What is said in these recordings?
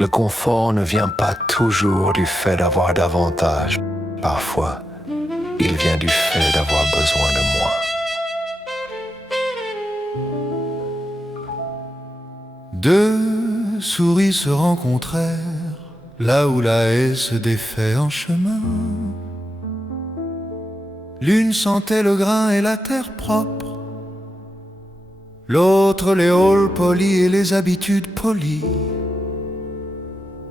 Le confort ne vient pas toujours du fait d'avoir davantage. Parfois, il vient du fait d'avoir besoin de moins. Deux souris se rencontrèrent là où la haie se défait en chemin. L'une sentait le grain et la terre propre, l'autre les halls polis et les habitudes polies.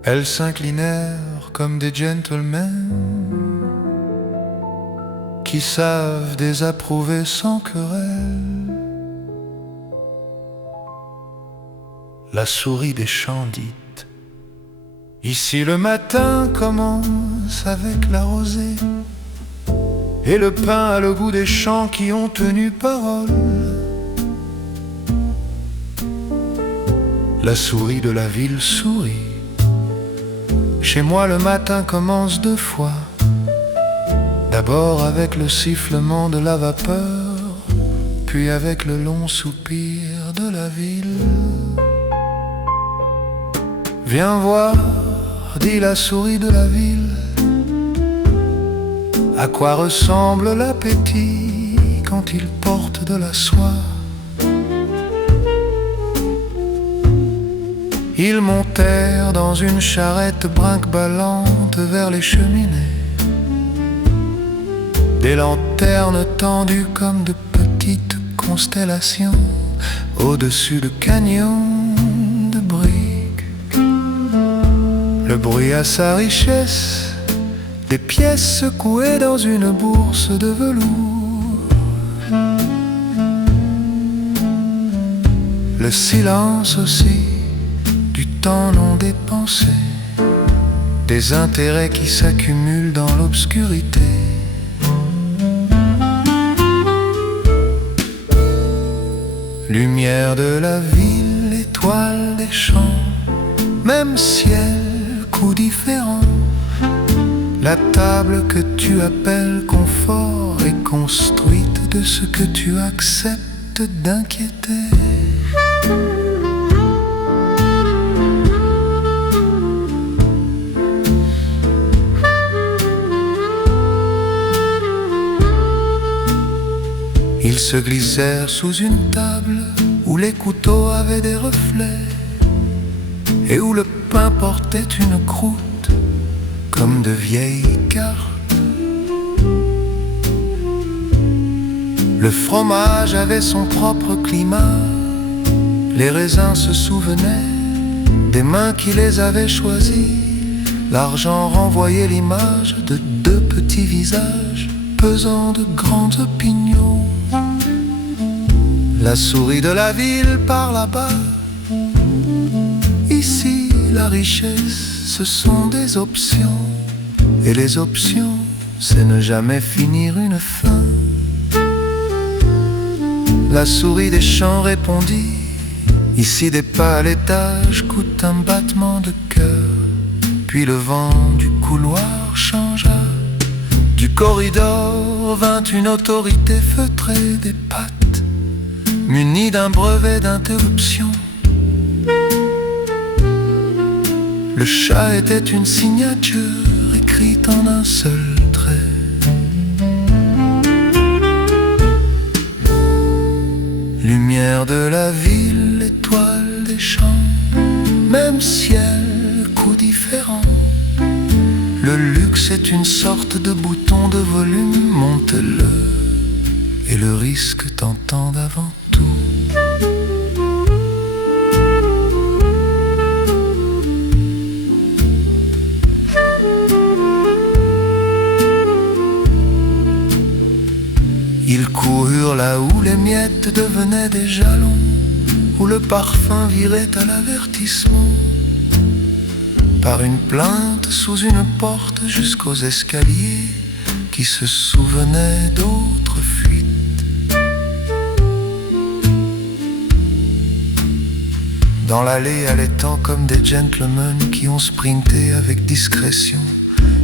Elles s'inclinèrent comme des gentlemen qui savent désapprouver sans querelle. La souris des champs dit: ici le matin commence avec la rosée, et le pain a le goût des champs qui ont tenu parole. La souris de la ville sourit: chez moi le matin commence deux fois, d'abord avec le sifflement de la vapeur, puis avec le long soupir de la ville. Viens voir, dit la souris de la ville, à quoi ressemble l'appétit quand il porte de la soie. Ils montèrent dans une charrette brinque-ballante vers les cheminées, des lanternes tendues comme de petites constellations au-dessus de canyons de briques. Le bruit a sa richesse, des pièces secouées dans une bourse de velours. Le silence aussi, du temps non dépensé, des intérêts qui s'accumulent dans l'obscurité. Lumière de la ville, étoile des champs, même ciel, coup différent. La table que tu appelles confort est construite de ce que tu acceptes d'inquiéter. Ils se glissèrent sous une table où les couteaux avaient des reflets et où le pain portait une croûte comme de vieilles cartes. Le fromage avait son propre climat, les raisins se souvenaient des mains qui les avaient choisis. L'argent renvoyait l'image de deux petits visages pesant de grandes opinions. La souris de la ville par là-bas, ici la richesse, ce sont des options, et les options, c'est ne jamais finir une fin. La souris des champs répondit: ici des pas à l'étage coûtent un battement de cœur. Puis le vent du couloir changea, du corridor vint une autorité feutrée, des pattes munie d'un brevet d'interruption. Le chat était une signature écrite en un seul trait. Lumière de la ville, étoile des champs, même ciel, coup différent. Le luxe est une sorte de bouton de volume, monte-le, et le risque t'entend avant tout. Ils coururent là où les miettes devenaient des jalons, où le parfum virait à l'avertissement, par une plainte sous une porte jusqu'aux escaliers qui se souvenaient d'autres fuites. Dans l'allée allaitant comme des gentlemen qui ont sprinté avec discrétion,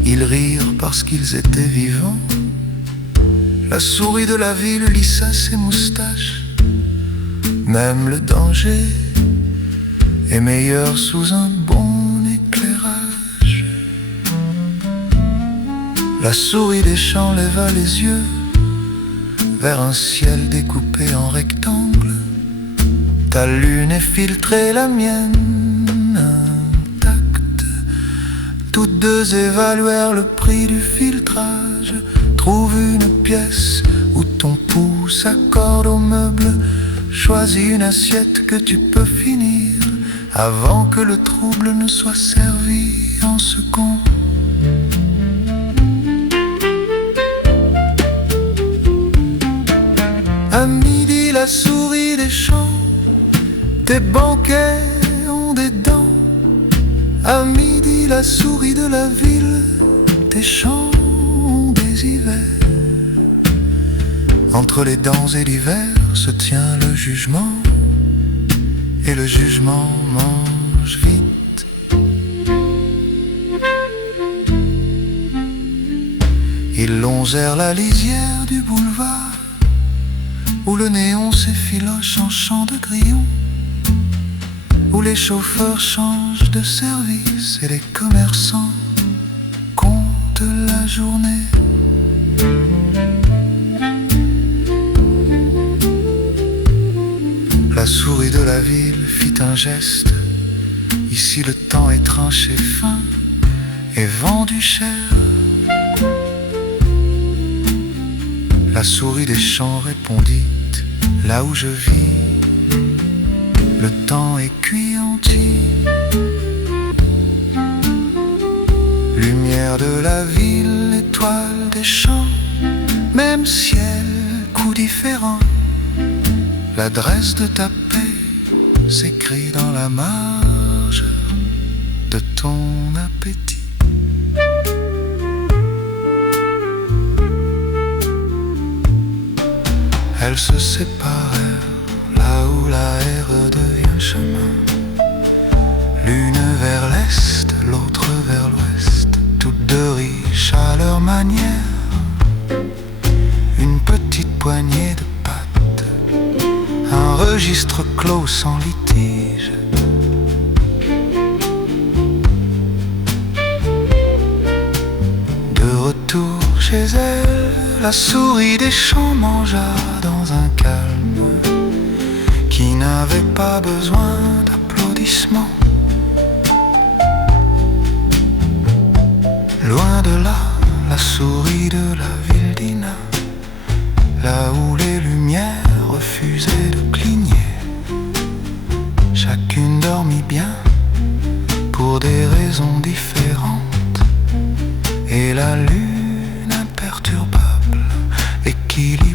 ils rirent parce qu'ils étaient vivants. La souris de la ville lissa ses moustaches. Même le danger est meilleur sous un bon La souris des champs leva les yeux vers un ciel découpé en rectangles. Ta lune est filtrée, la mienne intacte. Toutes deux évaluèrent le prix du filtrage. Trouve une pièce où ton pouce accorde au meuble. Choisis une assiette que tu peux finir avant que le trouble ne soit servi en second. À midi, la souris des champs, tes banquets ont des dents. À midi, la souris de la ville, tes champs ont des hivers. Entre les dents et l'hiver se tient le jugement, et le jugement mange vite. Ils longèrent la lisière du boulevard, où le néon s'effiloche en chant de grillons, où les chauffeurs changent de service et les commerçants comptent la journée. La souris de la ville fit un geste. Ici le temps est tranché fin et vendu cher. La souris des champs répondit: là où je vis, le temps est cuit entier. Lumière de la ville, étoile des champs, même ciel, coup différent. L'adresse de ta paix s'écrit dans la marge de ton appétit. Elles se séparèrent là où la R devient chemin. L'une vers l'est, l'autre vers l'ouest, toutes deux riches à leur manière. Une petite poignée de pattes, un registre clos sans litige. De retour chez elle, la souris des champs mangea dans un calme qui n'avait pas besoin d'applaudissements. Loin de là, la souris de la ville d'Ina, là où les lumières refusaient de cligner. Chacune dormit bien pour des raisons différentes, et la lune imperturbable équilibre